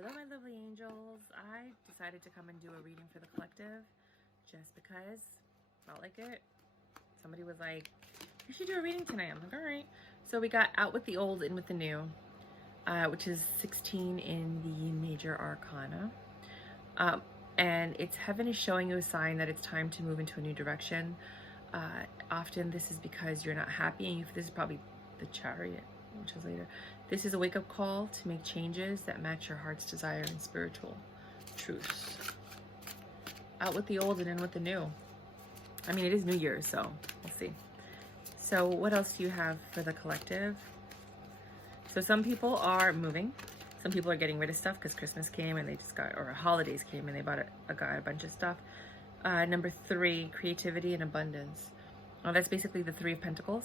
Hello, my lovely angels. I decided to come and do a reading for the collective just because I felt like it. Somebody was like, you should do a reading tonight. I'm like, all right. So we got out with the old, in with the new, which is 16 in the major arcana. And it's heaven is showing you a sign that it's time to move into a new direction. Often this is because you're not happy, and this is probably the Chariot, which is later. This is a wake-up call to make changes that match your heart's desire and spiritual truths. Out with the old and in with the new. I mean, it is New Year's, so we'll see. So what else do you have for the collective? So some people are moving. Some people are getting rid of stuff because Christmas came and they just got, or holidays came and they bought a bunch of stuff. Number 3, creativity and abundance. That's basically the 3 of Pentacles.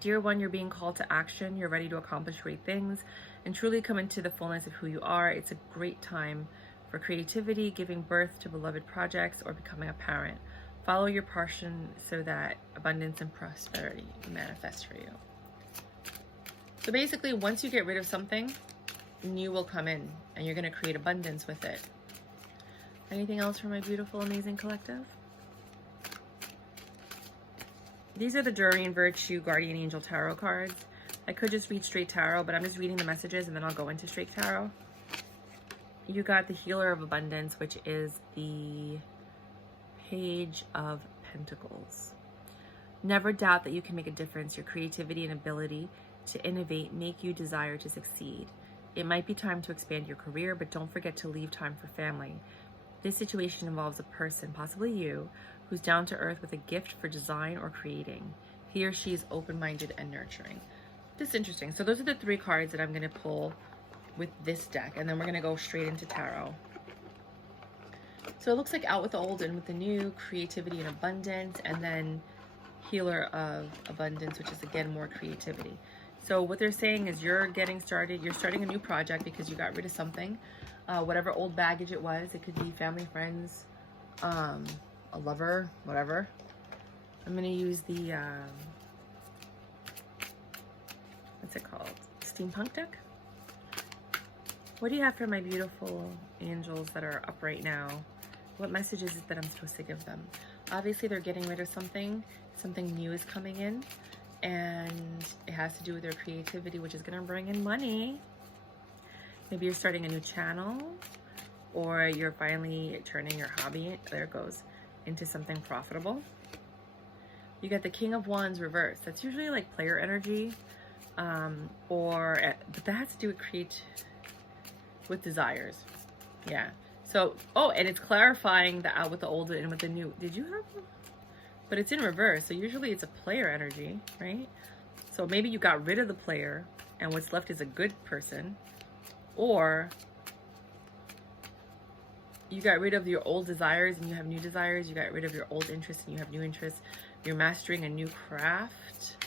Dear one, you're being called to action. You're ready to accomplish great things and truly come into the fullness of who you are. It's a great time for creativity, giving birth to beloved projects, or becoming a parent. Follow your passion so that abundance and prosperity manifest for you. So basically, once you get rid of something, new will come in and you're going to create abundance with it. Anything else for my beautiful, amazing collective? These are the Durian Virtue Guardian Angel Tarot cards. I could just read straight tarot, but I'm just reading the messages and then I'll go into straight tarot. You got the Healer of Abundance, which is the Page of Pentacles. Never doubt that you can make a difference. Your creativity and ability to innovate make you desire to succeed. It might be time to expand your career, but don't forget to leave time for family. This situation involves a person, possibly you, who's down to earth with a gift for design or creating. He or she is open-minded and nurturing. This is interesting. So those are the 3 cards that I'm going to pull with this deck, and then we're going to go straight into tarot. So it looks like out with the old and with the new, creativity and abundance, and then Healer of Abundance, which is again more creativity. So what they're saying is you're getting started, you're starting a new project because you got rid of something, whatever old baggage it was. It could be family, friends, a lover, whatever. I'm going to use the, what's it called? Steampunk deck? What do you have for my beautiful angels that are up right now? What message is it that I'm supposed to give them? Obviously, they're getting rid of something. Something new is coming in. And it has to do with their creativity, which is going to bring in money. Maybe you're starting a new channel, or you're finally turning your hobby, there it goes, into something profitable. You got the King of Wands reversed. That's usually like player energy, but that has to do with desires. Yeah. So, oh, and it's clarifying the out with the old and with the new. Did you have one? But it's in reverse, so usually it's a player energy, right? So maybe you got rid of the player and what's left is a good person, or you got rid of your old desires and you have new desires. You got rid of your old interests and you have new interests. You're mastering a new craft.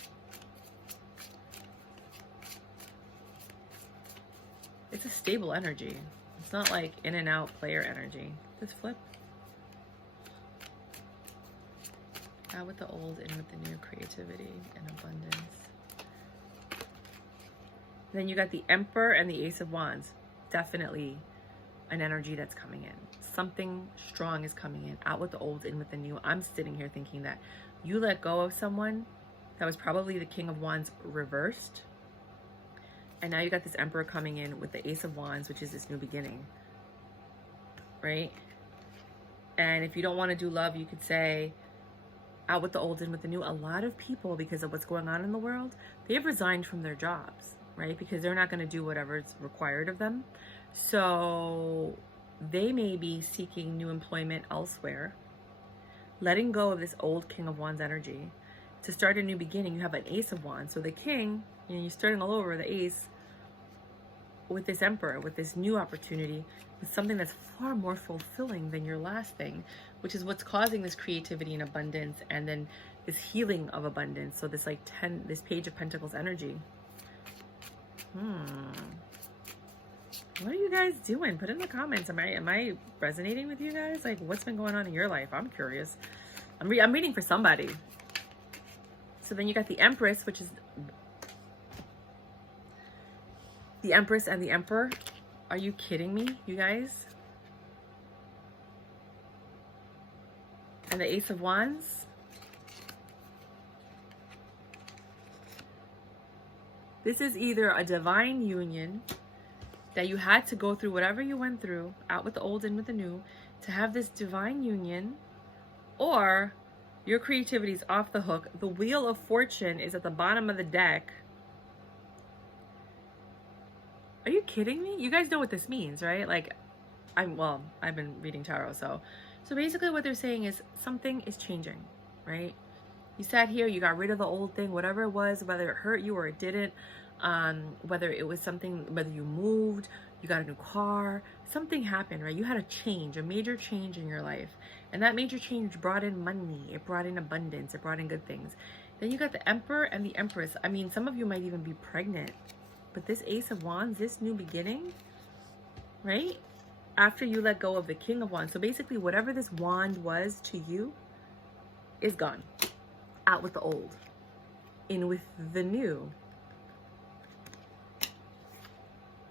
It's a stable energy. It's not like in and out player energy. Just flip. Out with the old, in with the new, creativity and abundance. Then you got the Emperor and the Ace of Wands. Definitely an energy that's coming in. Something strong is coming in. Out with the old, in with the new. I'm sitting here thinking that you let go of someone that was probably the King of Wands reversed. And now you got this Emperor coming in with the Ace of Wands, which is this new beginning. Right? And if you don't want to do love, you could say out with the old and with the new. A lot of people, because of what's going on in the world, they've resigned from their jobs, right? Because they're not going to do whatever's required of them. So they may be seeking new employment elsewhere, letting go of this old King of Wands energy to start a new beginning. You have an Ace of Wands. So the King, you're starting all over, the Ace, with this Emperor, with this new opportunity, with something that's far more fulfilling than your last thing, which is what's causing this creativity and abundance, and then this healing of abundance. So this this Page of Pentacles energy. What are you guys doing? Put in the comments. Am I resonating with you guys? Like, what's been going on in your life? I'm curious. I'm reading for somebody. So then you got the Empress, which is the Empress and the Emperor. Are you kidding me, you guys? And the Ace of Wands. This is either a divine union that you had to go through whatever you went through, out with the old, in with the new, to have this divine union, or your creativity is off the hook. The Wheel of Fortune is at the bottom of the deck. Are you kidding me? You guys know what this means, right? Like, I've been reading tarot, so basically what they're saying is something is changing, right? You sat here, you got rid of the old thing, whatever it was, whether it hurt you or it didn't, whether it was something, whether you moved, you got a new car, something happened, right? You had a change, a major change in your life. And that major change brought in money, it brought in abundance, it brought in good things. Then you got the Emperor and the Empress. I mean, some of you might even be pregnant. But this Ace of Wands, this new beginning, right? After you let go of the King of Wands. So basically, whatever this wand was to you is gone. Out with the old. In with the new.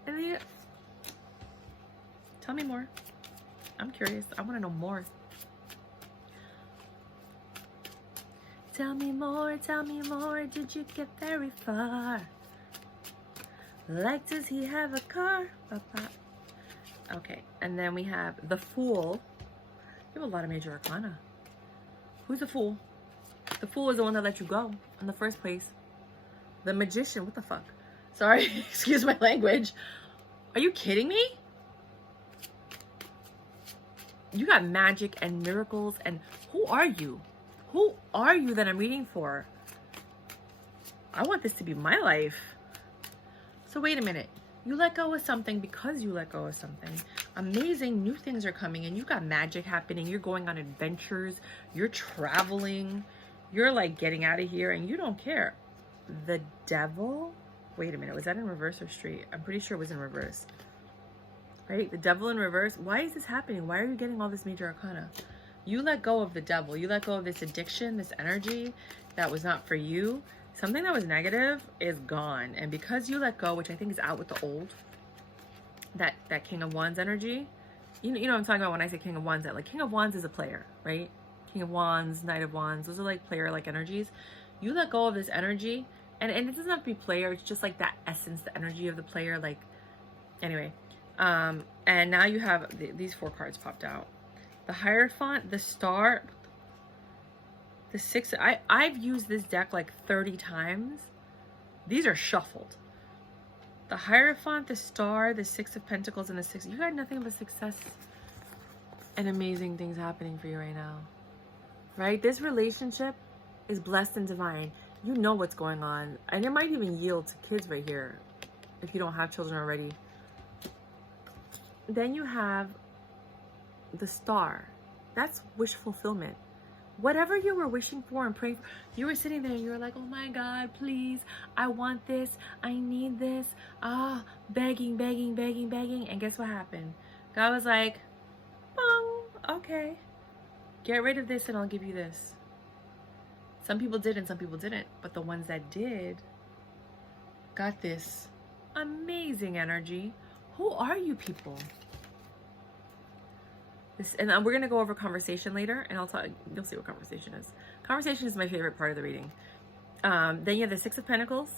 And then tell me more. I'm curious. I want to know more. Tell me more, did you get very far? Like, does he have a car? Okay, and then we have the Fool. You have a lot of major arcana. Who's the Fool? The Fool is the one that let you go in the first place. The Magician, what the fuck? Sorry, excuse my language. Are you kidding me? You got magic and miracles, and who are you? Who are you that I'm reading for? I want this to be my life. So wait a minute. You let go of something because you let go of something. Amazing new things are coming and you got magic happening. You're going on adventures. You're traveling. You're like getting out of here and you don't care. The Devil? Wait a minute. Was that in reverse or straight? I'm pretty sure it was in reverse. Right? The Devil in reverse. Why is this happening? Why are you getting all this major arcana? You let go of the Devil. You let go of this addiction, this energy that was not for you. Something that was negative is gone. And because you let go, which I think is out with the old, that King of Wands energy, you know what I'm talking about when I say King of Wands, that like King of Wands is a player, right? King of Wands, Knight of Wands, those are like player like energies. You let go of this energy, and it doesn't have to be player, it's just like that essence, the energy of the player, like, anyway. And now you have, these four cards popped out. The Hierophant, the Star, the Six. I've used this deck like 30 times. These are shuffled. The Hierophant, the Star, the Six of Pentacles, and the Six. You got nothing but success and amazing things happening for you right now. Right? This relationship is blessed and divine. You know what's going on. And it might even yield to kids right here if you don't have children already. Then you have the Star. That's wish fulfillment. Whatever you were wishing for and praying for, you were sitting there and you were like, oh my God, please, I want this, I need this, begging, begging, begging, begging. And guess what happened? God was like, bong, okay, get rid of this and I'll give you this. Some people did and some people didn't, but the ones that did got this amazing energy. Who are you people? And we're going to go over conversation later, and I'll talk, you'll see what conversation is. Conversation is my favorite part of the reading. Then you have the Six of Pentacles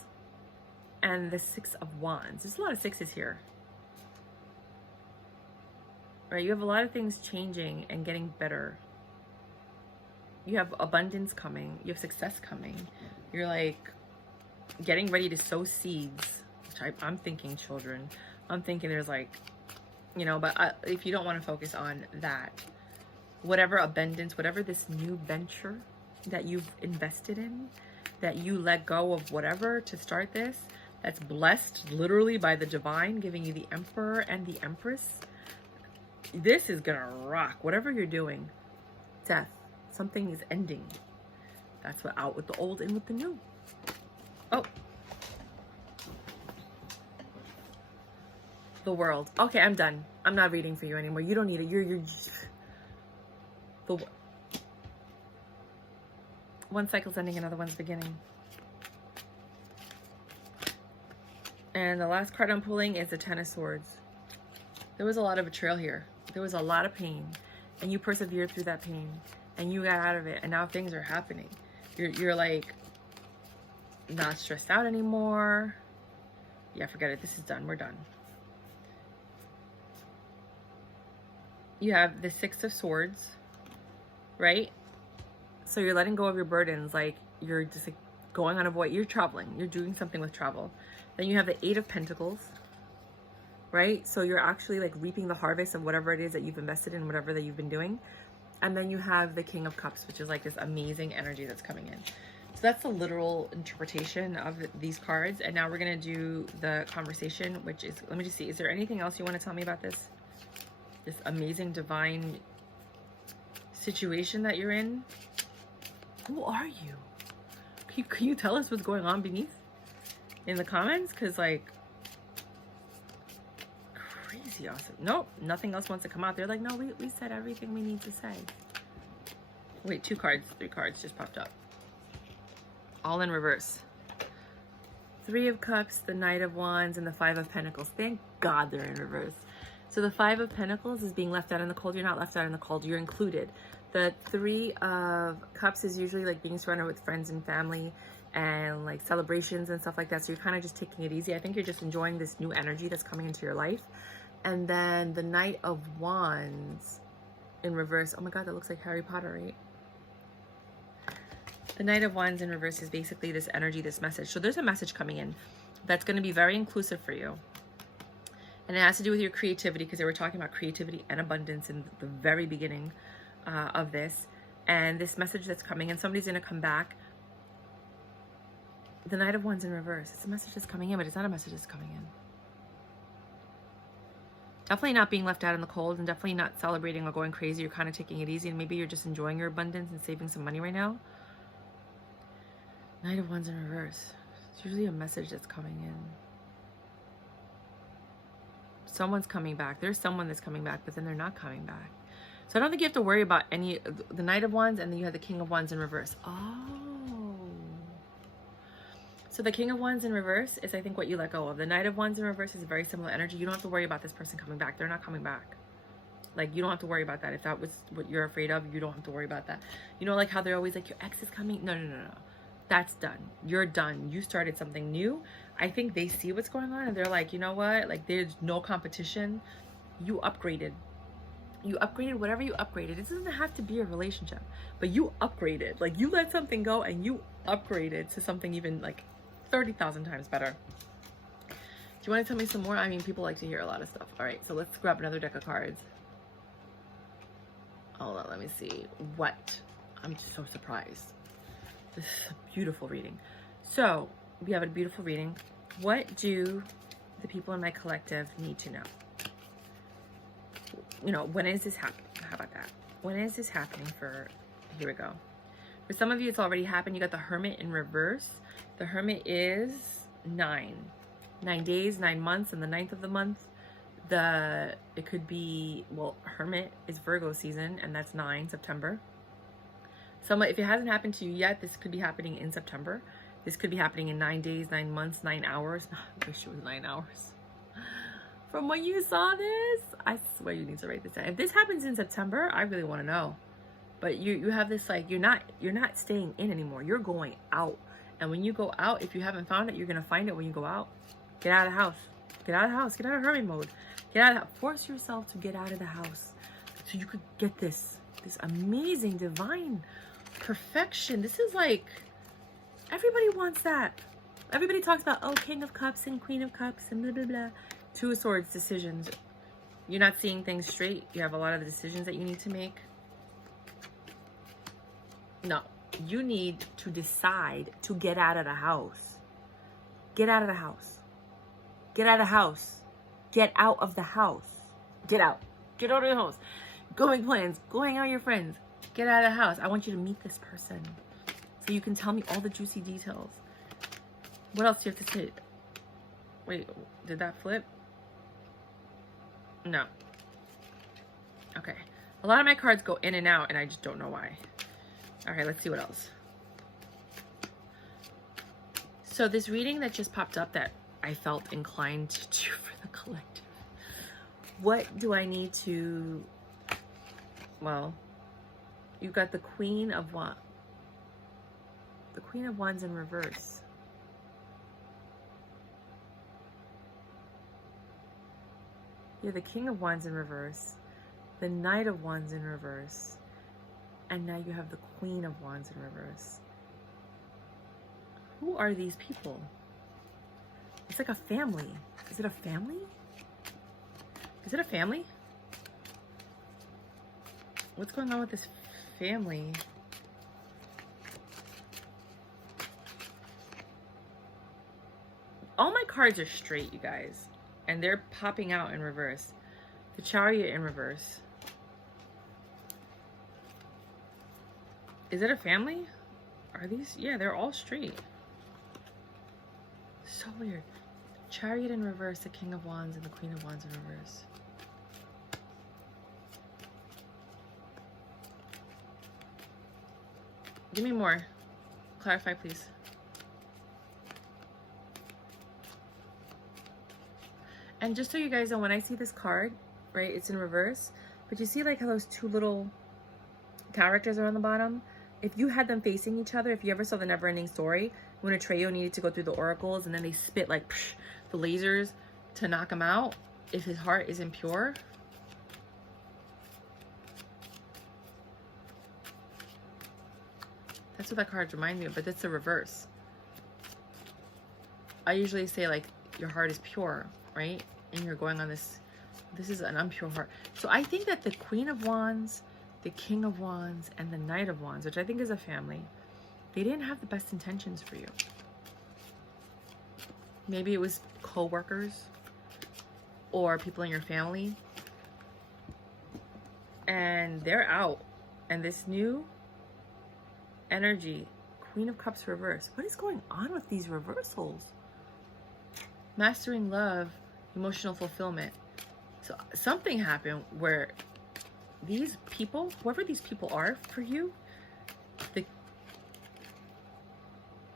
and the Six of Wands. There's a lot of sixes here. Right? You have a lot of things changing and getting better. You have abundance coming. You have success coming. You're like getting ready to sow seeds, which I'm thinking children. I'm thinking there's like, you know, but if you don't want to focus on that, whatever abundance, whatever this new venture that you've invested in, that you let go of whatever to start this, that's blessed literally by the divine, giving you the Emperor and the Empress. This is gonna rock. Whatever you're doing, death, something is ending. That's what out with the old, in with the new. Oh. The World. Okay, I'm done. I'm not reading for you anymore. You don't need it. You're the one cycle's ending, another one's beginning. And the last card I'm pulling is the Ten of Swords. There was a lot of betrayal here. There was a lot of pain, and you persevered through that pain, and you got out of it, and now things are happening. You're like not stressed out anymore. Yeah, forget it. This is done. We're done. You have the Six of Swords, right? So you're letting go of your burdens, like you're just like going on a voyage. You're traveling. You're doing something with travel. Then you have the Eight of Pentacles, right? So you're actually like reaping the harvest of whatever it is that you've invested in, whatever that you've been doing. And then you have the King of Cups, which is like this amazing energy that's coming in. So that's the literal interpretation of these cards. And now we're going to do the conversation, which is, let me just see. Is there anything else you want to tell me about this? This amazing divine situation that you're in? Who are you? Can you tell us what's going on beneath in the comments? Because like, crazy awesome. Nope, nothing else wants to come out. They're like, no, we said everything we need to say. Wait, 2 cards, 3 cards just popped up. All in reverse. 3 of Cups, the Knight of Wands, and the 5 of Pentacles. Thank God they're in reverse. So the 5 of Pentacles is being left out in the cold. You're not left out in the cold. You're included. The 3 of Cups is usually like being surrounded with friends and family and like celebrations and stuff like that. So you're kind of just taking it easy. I think you're just enjoying this new energy that's coming into your life. And then the Knight of Wands in reverse. Oh my God, that looks like Harry Potter, right? The Knight of Wands in reverse is basically this energy, this message. So there's a message coming in that's going to be very inclusive for you. And it has to do with your creativity, because they were talking about creativity and abundance in the very beginning of this. And this message that's coming in, somebody's going to come back. The Knight of Wands in reverse. It's a message that's coming in, but it's not a message that's coming in. Definitely not being left out in the cold, and definitely not celebrating or going crazy. You're kind of taking it easy, and maybe you're just enjoying your abundance and saving some money right now. Knight of Wands in reverse. It's usually a message that's coming in. Someone's coming back. There's someone that's coming back, but then they're not coming back. So I don't think you have to worry about any, the Knight of Wands, and then you have the King of Wands in reverse. Oh. So the King of Wands in reverse is, I think, what you let go of. The Knight of Wands in reverse is a very similar energy. You don't have to worry about this person coming back. They're not coming back. Like, you don't have to worry about that. If that was what you're afraid of, you don't have to worry about that. You know, like how they're always like, your ex is coming. No. That's done. You're done. You started something new. I think they see what's going on and they're like, you know what? Like, there's no competition. You upgraded. You upgraded whatever you upgraded. It doesn't have to be a relationship, but you upgraded. Like, you let something go and you upgraded to something even like 30,000 times better. Do you want to tell me some more? I mean, people like to hear a lot of stuff. All right, so let's grab another deck of cards. Hold on, let me see. What? I'm just so surprised. This is a beautiful reading. So we have a beautiful reading. What do the people in my collective need to know? You know, when is this happening? How about that? When is this happening for, here we go. For some of you, it's already happened. You got the Hermit in reverse. The Hermit is 9 days, 9 months, and the 9th of the month. It could be, well, Hermit is Virgo season, and that's 9 September. If it hasn't happened to you yet, this could be happening in September. This could be happening in 9 days, 9 months, 9 hours. I wish it was 9 hours. From when you saw this, I swear you need to write this down. If this happens in September, I really want to know. But you have this, like, you're not staying in anymore. You're going out. And when you go out, if you haven't found it, you're going to find it when you go out. Get out of the house. Get out of the house. Get out of hermit mode. Get out of the house. Force yourself to get out of the house so you could get this amazing divine perfection. This is like, everybody wants that. Everybody talks about, oh, King of Cups and Queen of Cups and blah, blah, blah. 2 of Swords, decisions. You're not seeing things straight. You have a lot of decisions that you need to make. No, you need to decide to get out of the house. Get out of the house. Get out of the house. Get out of the house. Get out. Get out of the house. Go make plans. Go hang out with your friends. Get out of the house. I want you to meet this person so you can tell me all the juicy details. What else do you have to say? Wait, did that flip? No. Okay. A lot of my cards go in and out, and I just don't know why. All right, let's see what else. So this reading that just popped up that I felt inclined to do for the collective what do I need to, well, you've got the Queen of Wands. The Queen of Wands in reverse. You have the King of Wands in reverse, the Knight of Wands in reverse, and now you have the Queen of Wands in reverse. Who are these people? It's like a family. Is it a family? Is it a family? What's going on with this family? All my cards are straight, you guys. And they're popping out in reverse. The Chariot in reverse. Is it a family? Are these? Yeah, they're all straight. So weird. Chariot in reverse, the King of Wands, and the Queen of Wands in reverse. Give me more. Clarify, please. And just so you guys know, when I see this card, right, it's in reverse, but you see like how those two little characters are on the bottom? If you had them facing each other, if you ever saw the Never-Ending Story, when Atreyu needed to go through the oracles and then they spit like psh, the lasers to knock him out, if his heart isn't pure, that's what that card reminds me of, but it's the reverse. I usually say like your heart is pure, right? And you're going on this is an impure heart. So I think that the Queen of Wands, the King of Wands, and the Knight of Wands, which I think is a family, they didn't have the best intentions for you. Maybe it was co-workers or people in your family, and they're out. And this new energy, Queen of Cups reverse. What is going on with these reversals? Mastering love, emotional fulfillment. So something happened where these people, whoever these people are for you, the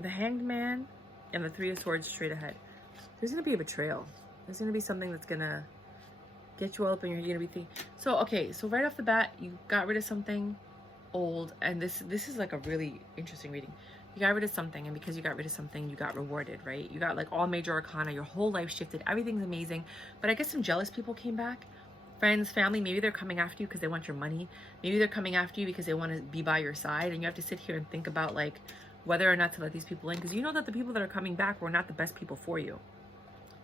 Hanged Man and the Three of Swords straight ahead, there's going to be a betrayal. There's going to be something that's going to get you all up and you're going to be thinking. So, okay, so right off the bat, you got rid of something old, and this is like a really interesting reading. You got rid of something, and because you got rid of something, you got rewarded, right? You got like all major arcana, your whole life shifted, everything's amazing. But I guess some jealous people came back. Friends, family, maybe they're coming after you because they want your money. Maybe they're coming after you because they want to be by your side, and you have to sit here and think about like whether or not to let these people in, because you know that the people that are coming back were not the best people for you.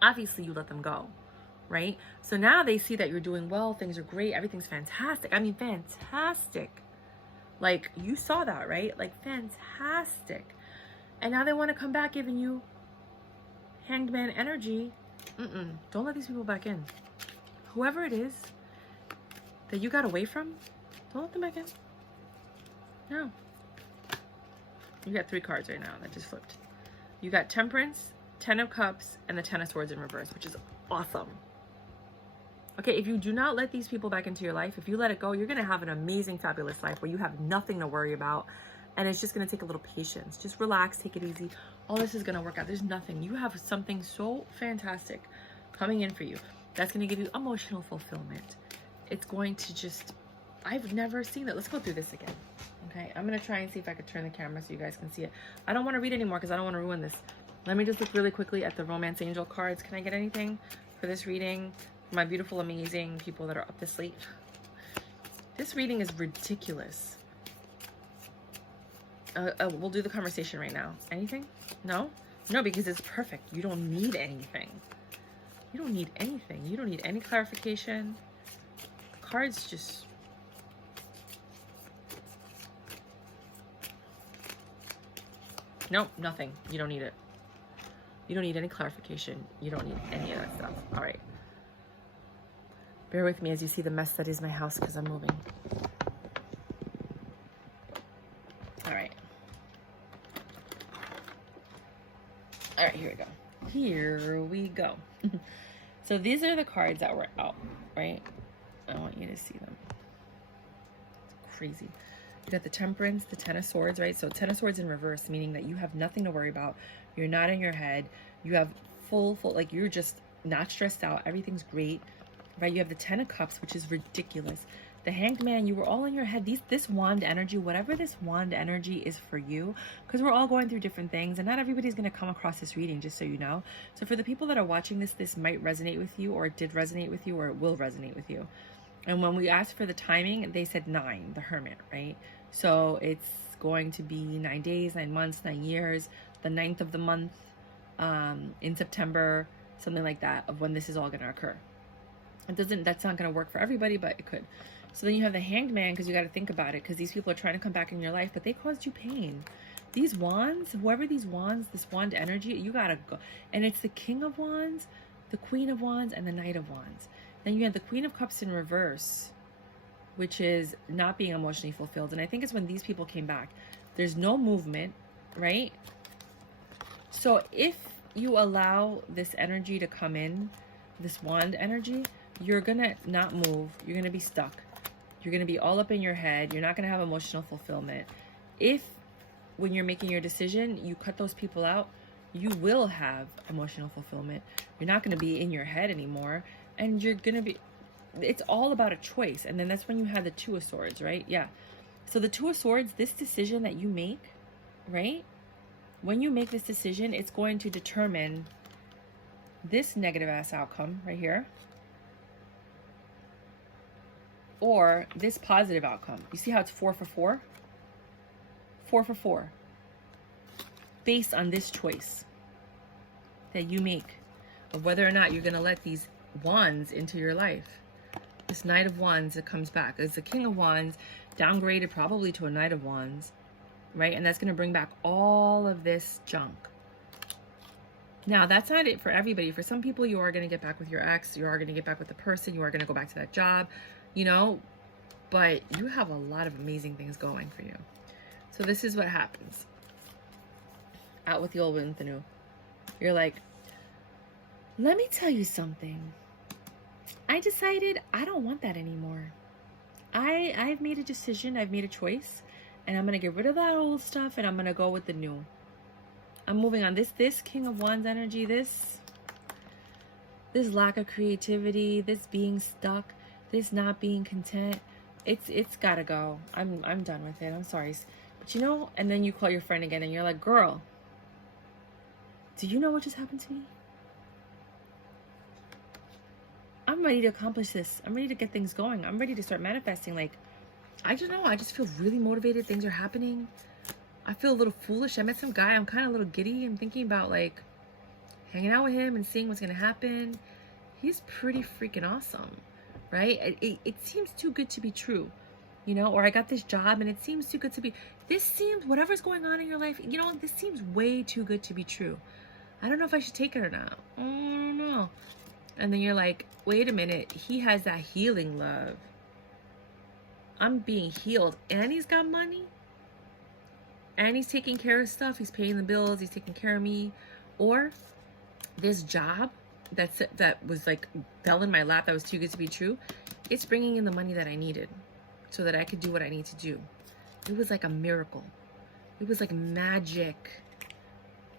Obviously, you let them go, right? So now they see that you're doing well, things are great, everything's fantastic. I mean, fantastic. Like, you saw that, right? Like, fantastic. And now they want to come back giving you Hanged Man energy. Don't let these people back in. Whoever it is that you got away from, don't let them back in. No. You got 3 cards right now that just flipped. You got Temperance, 10 of Cups, and the 10 of Swords in reverse, which is awesome. Okay, if you do not let these people back into your life, if you let it go, you're going to have an amazing, fabulous life where you have nothing to worry about. And it's just going to take a little patience. Just relax, take it easy. All this is going to work out. There's nothing. You have something so fantastic coming in for you. That's going to give you emotional fulfillment. It's going to just, I've never seen it. Let's go through this again. Okay, I'm going to try and see if I could turn the camera so you guys can see it. I don't want to read anymore because I don't want to ruin this. Let me just look really quickly at the Romance Angel cards. Can I get anything for this reading? My beautiful, amazing people that are up this late. This reading is ridiculous. We'll do the conversation right now. Anything? No? No, because it's perfect. You don't need anything. You don't need anything. You don't need any clarification. Cards just... Nope, nothing. You don't need it. You don't need any clarification. You don't need any of that stuff. All right. Bear with me as you see the mess that is my house because I'm moving. All right. All right, here we go. Here we go. So these are the cards that were out, right? I want you to see them. It's crazy. You got the Temperance, the 10 of Swords, right? So 10 of Swords in reverse, meaning that you have nothing to worry about. You're not in your head. You have full, like you're just not stressed out. Everything's great. right? You have the Ten of Cups, which is ridiculous. The Hanged Man, you were all in your head. This wand energy, whatever this wand energy is for you, because we're all going through different things, and not everybody's going to come across this reading, just so you know. So for the people that are watching this, this might resonate with you, or it did resonate with you, or it will resonate with you. And when we asked for the timing, they said 9, the Hermit, right? So it's going to be 9 days, 9 months, 9 years, the 9th of the month, in September, something like that, of when this is all going to occur. That's not going to work for everybody, but it could. So then you have the Hanged Man, because you got to think about it, because these people are trying to come back in your life, but they caused you pain. These wands, whoever these wands, this wand energy, you got to go. And it's the King of Wands, the Queen of Wands, and the Knight of Wands. Then you have the Queen of Cups in reverse, which is not being emotionally fulfilled. And I think it's when these people came back. There's no movement, right? So if you allow this energy to come in, this wand energy, you're going to not move. You're going to be stuck. You're going to be all up in your head. You're not going to have emotional fulfillment. If, when you're making your decision, you cut those people out, you will have emotional fulfillment. You're not going to be in your head anymore. And you're going to be, it's all about a choice. And then that's when you have the Two of Swords, right? Yeah. So the Two of Swords, this decision that you make, right? When you make this decision, it's going to determine this negative ass outcome right here, or this positive outcome. You see how it's 4 for 4? 4 for 4. Based on this choice that you make of whether or not you're going to let these wands into your life. This Knight of Wands that comes back is the King of Wands, downgraded probably to a Knight of Wands, right? And that's going to bring back all of this junk. Now, that's not it for everybody. For some people, you are going to get back with your ex. You are going to get back with the person. You are going to go back to that job, you know, but you have a lot of amazing things going for you. So this is what happens. Out with the old, with the new. You're like, let me tell you something. I decided I don't want that anymore. I've made a decision. I've made a choice. And I'm going to get rid of that old stuff, and I'm going to go with the new. I'm moving on. This King of Wands energy, this lack of creativity, this being stuck, this not being content, it's got to go. I'm done with it. I'm sorry. But you know, and then you call your friend again, and you're like, girl, do you know what just happened to me? I'm ready to accomplish this. I'm ready to get things going. I'm ready to start manifesting. Like, I don't know. I just feel really motivated. Things are happening. I feel a little foolish. I met some guy. I'm kind of a little giddy. I'm thinking about, like, hanging out with him and seeing what's going to happen. He's pretty freaking awesome, right? It seems too good to be true, you know? Or I got this job and it seems too good to be. This seems, whatever's going on in your life, you know, this seems way too good to be true. I don't know if I should take it or not. I don't know. And then you're like, wait a minute. He has that healing love. I'm being healed. And he's got money. And he's taking care of stuff. He's paying the bills. He's taking care of me. Or this job that was like fell in my lap, that was too good to be true. It's bringing in the money that I needed so that I could do what I need to do. It was like a miracle. It was like magic.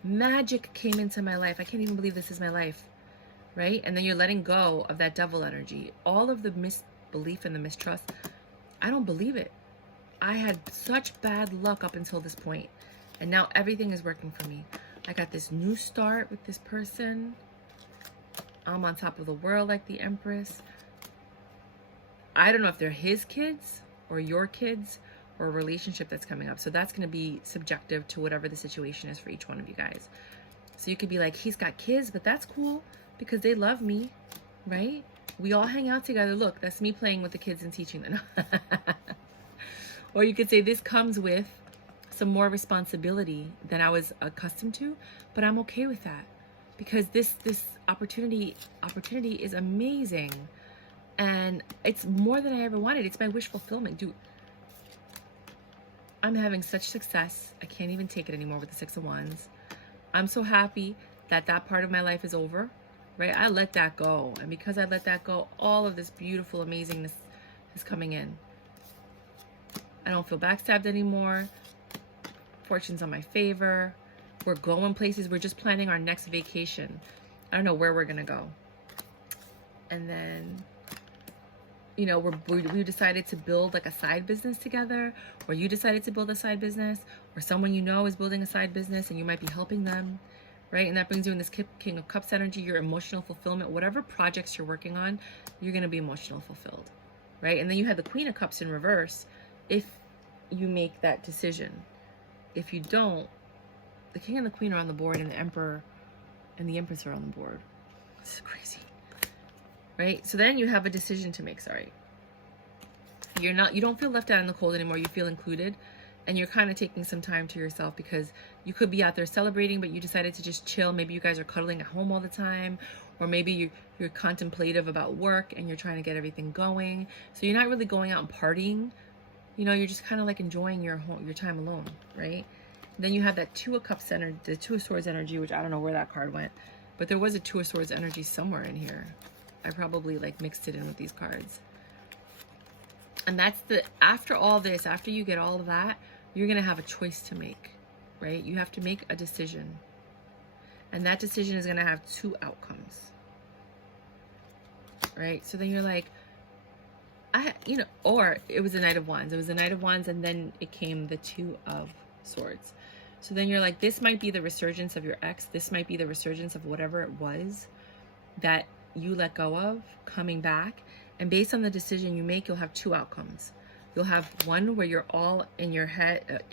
Magic came into my life. I can't even believe this is my life. Right? And then you're letting go of that devil energy. All of the misbelief and the mistrust. I don't believe it. I had such bad luck up until this point. And now everything is working for me. I got this new start with this person. I'm on top of the world like the Empress. I don't know if they're his kids or your kids or a relationship that's coming up. So that's going to be subjective to whatever the situation is for each one of you guys. So you could be like, he's got kids, but that's cool because they love me, right? We all hang out together. Look, that's me playing with the kids and teaching them. Or you could say this comes with some more responsibility than I was accustomed to, but I'm okay with that because this opportunity is amazing, and it's more than I ever wanted. It's my wish fulfillment, dude. I'm having such success. I can't even take it anymore with the Six of Wands. I'm so happy that that part of my life is over, right? I let that go, and because I let that go, all of this beautiful amazingness is coming in. I don't feel backstabbed anymore. Fortune's on my favor. We're going places. We're just planning our next vacation. I don't know where we're going to go. And then you know, we decided to build like a side business together, or you decided to build a side business, or someone you know is building a side business and you might be helping them, right? And that brings you in this King of Cups energy, your emotional fulfillment. Whatever projects you're working on, you're going to be emotional fulfilled, right? And then you have the Queen of Cups in reverse if you make that decision. If you don't, the King and the Queen are on the board, and the Emperor and the Empress are on the board. This is crazy, right? So then you have a decision to make. Sorry, you don't feel left out in the cold anymore. You feel included, and you're kind of taking some time to yourself because you could be out there celebrating, but you decided to just chill. Maybe you guys are cuddling at home all the time, or maybe you're contemplative about work and you're trying to get everything going. So you're not really going out and partying. You know, you're just kind of like enjoying your time alone, right? Then you have that Two of Cups energy, the Two of Swords energy, which I don't know where that card went, but there was a Two of Swords energy somewhere in here. I probably like mixed it in with these cards. And that's after all this, after you get all of that, you're going to have a choice to make, right? You have to make a decision. And that decision is going to have two outcomes, right? So then you're like, or it was the Knight of Wands. It was the Knight of Wands, and then it came the Two of Swords. So then you're like, this might be the resurgence of your ex. This might be the resurgence of whatever it was that you let go of coming back. And based on the decision you make, you'll have two outcomes. You'll have one where you're all in your head.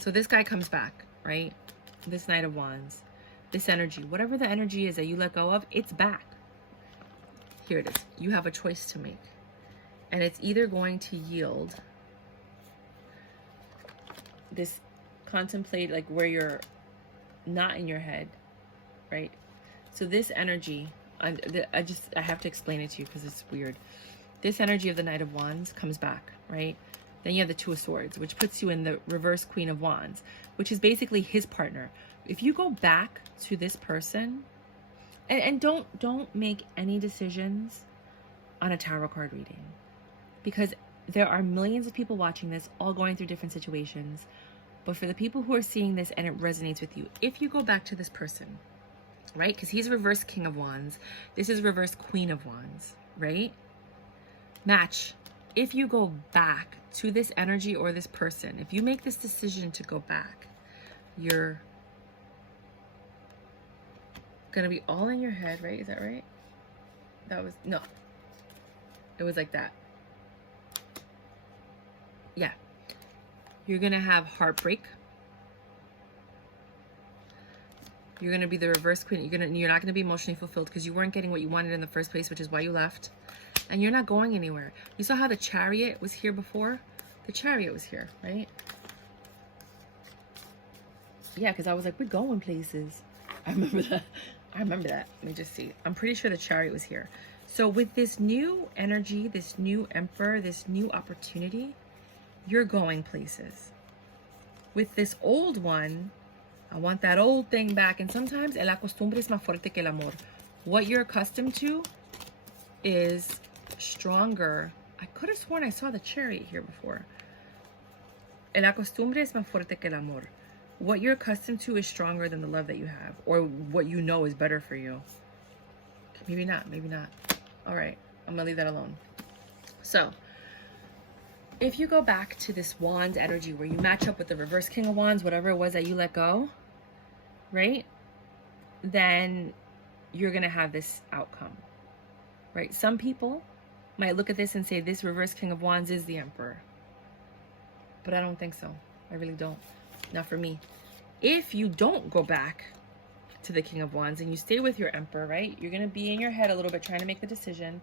So this guy comes back, right? This Knight of Wands, this energy, whatever the energy is that you let go of, it's back. Here it is. You have a choice to make. And it's either going to yield this contemplate, like where you're not in your head, right? So this energy, I have to explain it to you because it's weird. This energy of the Knight of Wands comes back, right? Then you have the Two of Swords, which puts you in the reverse Queen of Wands, which is basically his partner. If you go back to this person, and don't make any decisions on a tarot card reading, because there are millions of people watching this, all going through different situations. But for the people who are seeing this and it resonates with you, if you go back to this person, right? Because he's reverse King of Wands. This is reverse Queen of Wands, right? Match. If you go back to this energy or this person, if you make this decision to go back, you're going to be all in your head, right? Is that right? No. It was like that. Yeah. You're going to have heartbreak. You're going to be the reverse queen. You're not going to be emotionally fulfilled because you weren't getting what you wanted in the first place, which is why you left. And you're not going anywhere. You saw how the Chariot was here before? The Chariot was here, right? Yeah, because I was like, we're going places. I remember that. Let me just see. I'm pretty sure the Chariot was here. So with this new energy, this new Emperor, this new opportunity, you're going places. With this old one, I want that old thing back. And sometimes el acostumbre es más fuerte que el amor. What you're accustomed to is stronger. I could have sworn I saw the Chariot here before. El acostumbre es más fuerte que el amor. What you're accustomed to is stronger than the love that you have, or what you know is better for you. Maybe not, maybe not. All right, I'm gonna leave that alone. So, if you go back to this Wands energy where you match up with the reverse King of Wands, whatever it was that you let go, right? Then you're gonna have this outcome, right? Some people might look at this and say this reverse King of Wands is the Emperor. But I don't think so. I really don't. Not for me. If you don't go back to the King of Wands and you stay with your Emperor, right? You're going to be in your head a little bit trying to make the decision.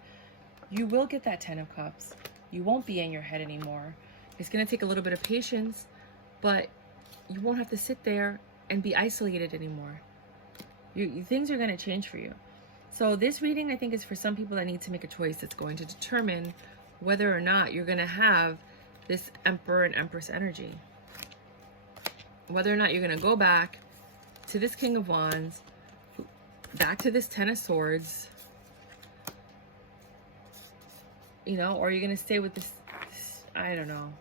You will get that Ten of Cups. You won't be in your head anymore. It's going to take a little bit of patience, but you won't have to sit there and be isolated anymore. Things are going to change for you. So this reading, I think, is for some people that need to make a choice that's going to determine whether or not you're going to have this Emperor and Empress energy. Whether or not you're going to go back to this King of Wands, back to this Ten of Swords, you know, or you're going to stay with this, I don't know.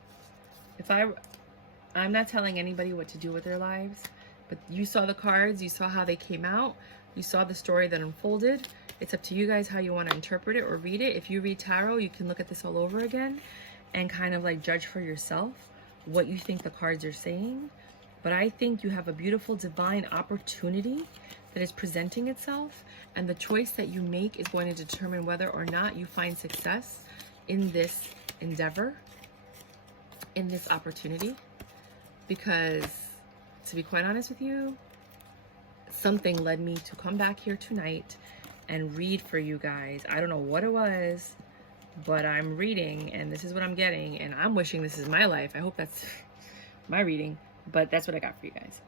I'm not telling anybody what to do with their lives, but you saw the cards, you saw how they came out, you saw the story that unfolded. It's up to you guys how you want to interpret it or read it. If you read tarot, you can look at this all over again and kind of like judge for yourself what you think the cards are saying. But I think you have a beautiful divine opportunity that is presenting itself, and the choice that you make is going to determine whether or not you find success in this endeavor, in this opportunity. Because to be quite honest with you, something led me to come back here tonight and read for you guys. I don't know what it was, but I'm reading and this is what I'm getting, and I'm wishing this is my life. I hope that's my reading, but that's what I got for you guys.